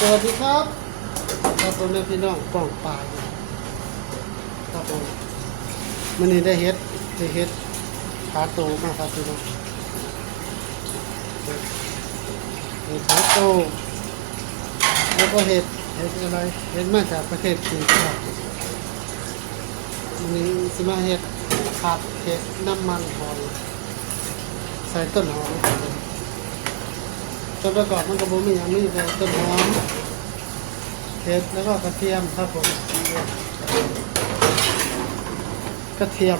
สวัสดีครับครับผมเป็นพี่น้องป้องปลายครับผมมันนี้ได้เฮ็ดได้เฮ็ดขาโตมาครับพี่น้องเฮ็ดขาโตแล้วก็เห็ดเห็ดอะไรเห็ดมาจากประเทศจีนครับอันนี้สิมาเห็ดผัดเห็ดน้ำมันหอยใส่ต้นหอม ครับผมต้นประกอบมันก็บ่มีอย่างนี้แต่ต้นหอมเห็ดแล้วก็กระเทียมครับผมกระเทียม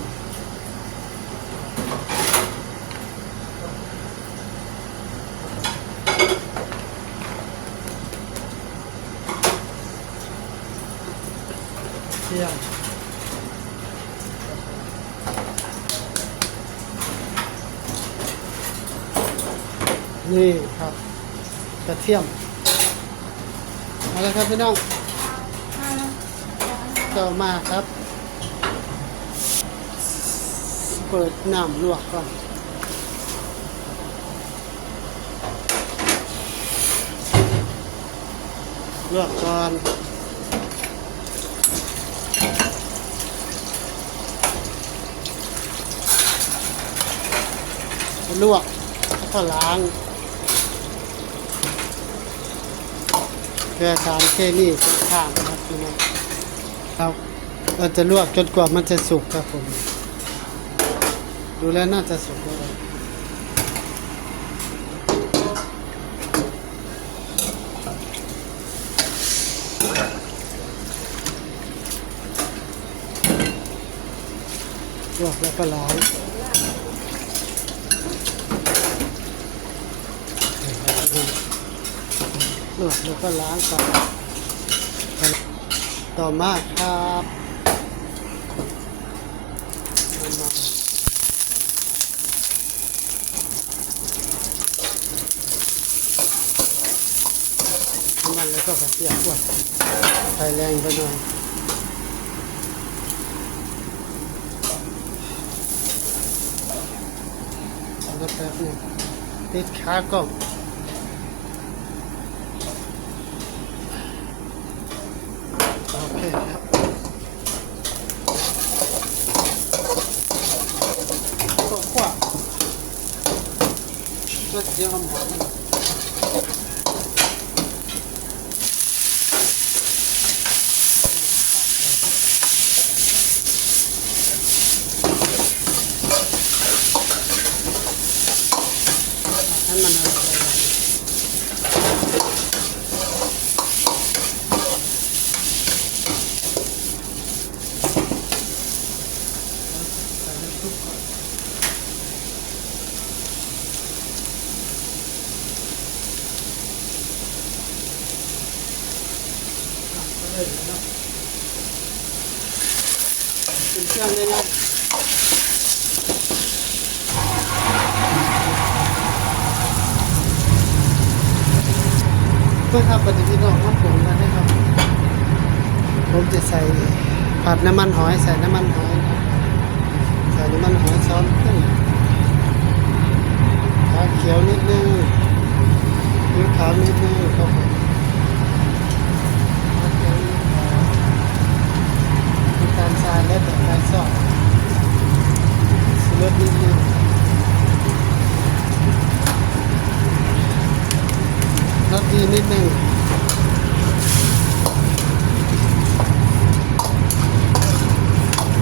เทียมนี่ครับ กระเทียมเอาละครับพี่น้องต่อมาครับ เปิดน้ำลวกก่อนลวกก่อนลวกแล้วก็ล้าง เพื่สารเคมีตกข้างนะครับพี่น้องครับเราจะลวกจนกว่ามันจะสุกครับผม ดูแล้วน่าจะสุกแล้วลวกแล้วก็ล้าง ลวกแล้วก็ล้างก่อนต่อมาครับนำมันแล้วก็กระเทียมด้วยไฟแรงไปหน่อยแล้วแป๊บนึงติดขากล้อง โอเคครับก็ขวา ก็เสียงหอม ให้มันอะไรใส่น้ำซุปก่อนอะก็ได้แล้วเนาะเป็นเครื่องง่ายๆเพื่อทำปฏิทินออกมาผมนะนะครับ ผมจะใส่ผัดน้ำมันหอยใส่น้ำมันหอยใส่น้ำมันหอยซ้อนขึ้นขาเขียวนิดนึงนิ้วขาวนิดนึงครับผม รสดีนิดนึง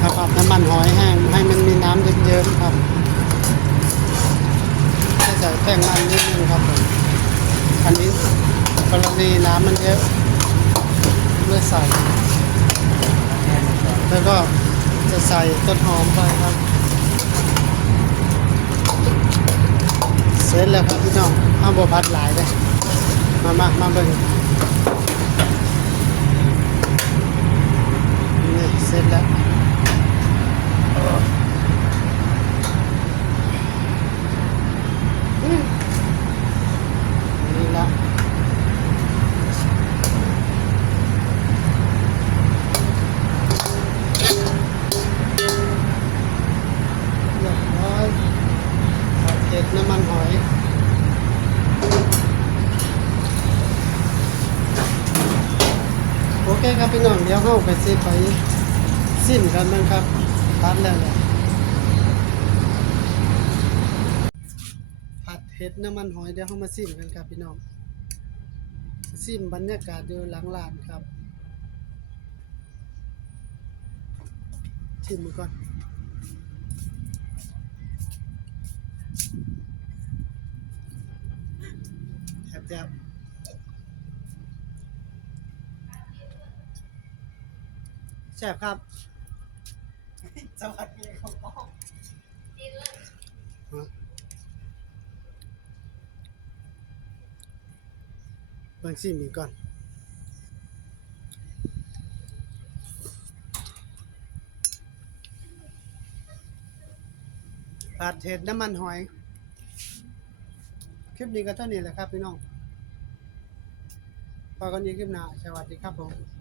ครับอาบน้ำมันหอยแห้งให้มันมีน้ำเยิ้มๆครับให้ใส่แป้งมันนิดนึงครับผมอันนี้กรณีน้ำมันเยอะไม่ใส่ แล้วก็จะใส่ต้นหอมไปครับ เสร็จแล้วครับพี่น้องห้ามบพัดหลายเลยมามามาเบิ่งนี่เสร็จแล้ว นี่ละเรียบร้อยผัดเผ็ด น้ำมันหอยโอเคครับพี่น้องเดี๋ยวเข้าไปซิไปซิมกันนะครับพัดแล้วแหละผัดเห็ดน้ำมันหอยเดี๋ยวเข้ามาซิมกันครับพี่น้องซิมบรรยากาศอยู่หลังร้านครับชิมมือก่อน แอบแอบแซ่บครับสวัสดีครับพ่อฮะเบิ่งซิมอีกก่อนผัดเห็ดน้ำมันหอย คลิปนี้ก็เท่านี้แหละครับพี่น้องพอกันยีคลิปหน้าสวัสดีครับผม